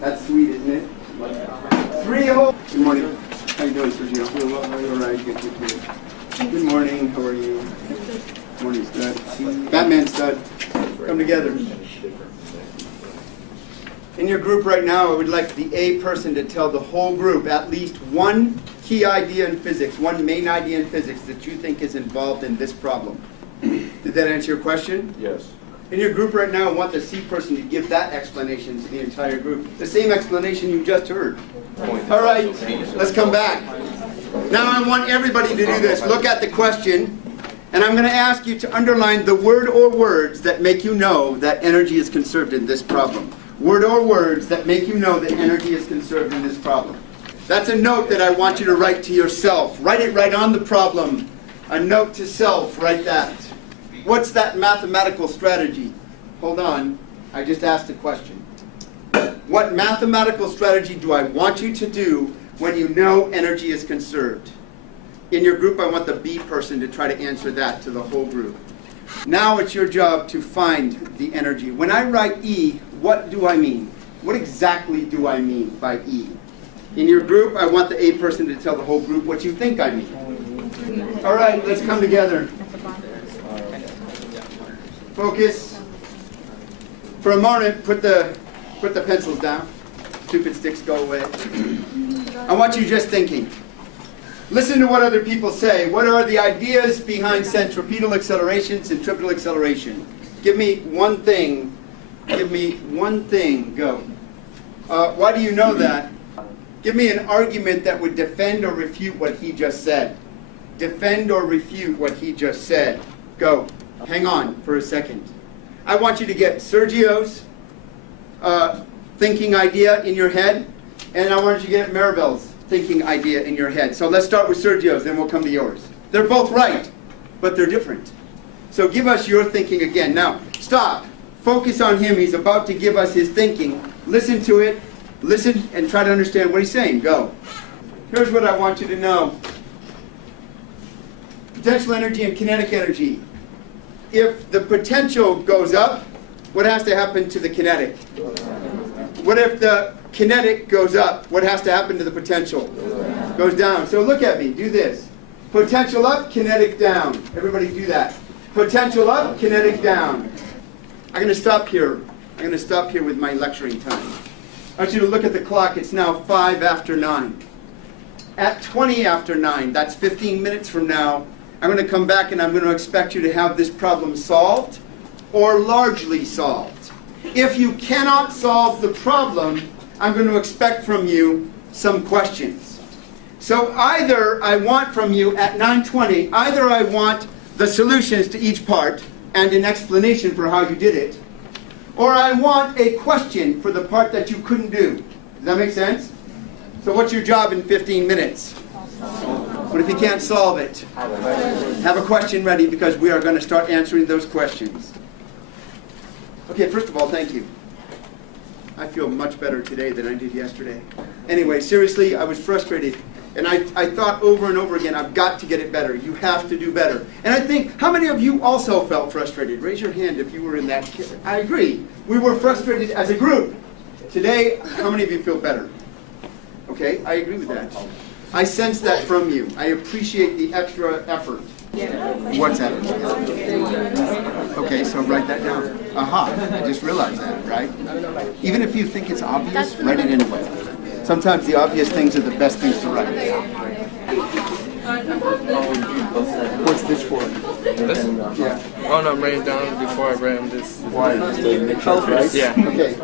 That's sweet, isn't it? 3 whole. Good morning. How you doing, Sergio? Doing well. All right. Good. Good morning. How are you? Morning, stud. Batman stud. Come together. In your group right now, I would like the A person to tell the whole group at least one key idea in physics, one main idea in physics that you think is involved in this problem. Did that answer your question? Yes. In your group right now, I want the C person to give that explanation to the entire group. The same explanation you just heard. All right, let's come back. Now I want everybody to do this. Look at the question, and I'm going to ask you to underline the word or words that make you know that energy is conserved in this problem. Word or words that make you know that energy is conserved in this problem. That's a note that I want you to write to yourself. Write it right on the problem. A note to self, write that. What's that mathematical strategy? Hold on, I just asked a question. What mathematical strategy do I want you to do when you know energy is conserved? In your group, I want the B person to try to answer that to the whole group. Now it's your job to find the energy. When I write E, what do I mean? What exactly do I mean by E? In your group, I want the A person to tell the whole group what you think I mean. All right, let's come together. Focus. For a moment, put the pencils down. Stupid sticks go away. I want you just thinking. Listen to what other people say. What are the ideas behind centripetal acceleration, centripetal acceleration? Give me one thing. Give me one thing. Go. Why do you know that? Give me an argument that would defend or refute what he just said. Defend or refute what he just said. Go. Hang on for a second. I want you to get Sergio's thinking idea in your head, and I want you to get Maribel's thinking idea in your head. So let's start with Sergio's, then we'll come to yours. They're both right, but they're different. So give us your thinking again. Now, stop. Focus on him. He's about to give us his thinking. Listen to it. Listen and try to understand what he's saying. Go. Here's what I want you to know. Potential energy and kinetic energy. If the potential goes up, what has to happen to the kinetic? What if the kinetic goes up? What has to happen to the potential? Goes down. So look at me. Do this. Potential up, kinetic down. Everybody do that. Potential up, kinetic down. I'm going to stop here. I'm going to stop here with my lecturing time. I want you to look at the clock. It's now 5 after 9. At 20 after 9, that's 15 minutes from now, I'm going to come back and I'm going to expect you to have this problem solved or largely solved. If you cannot solve the problem, I'm going to expect from you some questions. So either I want from you at 9:20, either I want the solutions to each part and an explanation for how you did it, or I want a question for the part that you couldn't do. Does that make sense? So what's your job in 15 minutes? What if you can't solve it? Have a question ready because we are going to start answering those questions. Okay, first of all, thank you. I feel much better today than I did yesterday. Anyway, seriously, I was frustrated. And I thought over and over again, I've got to get it better. You have to do better. And I think, how many of you also felt frustrated? Raise your hand if you were in that. I agree. We were frustrated as a group. Today, how many of you feel better? Okay, I agree with that. I sense that from you. I appreciate the extra effort. What's that? Okay, so write that down. Aha, I just realized that, right? Even if you think it's obvious, write it anyway. Sometimes the obvious things are the best things to write. What's this for? This? Yeah. Oh no, I'm writing down before I write this. Why? Just to make sure it's right? Yeah. Okay.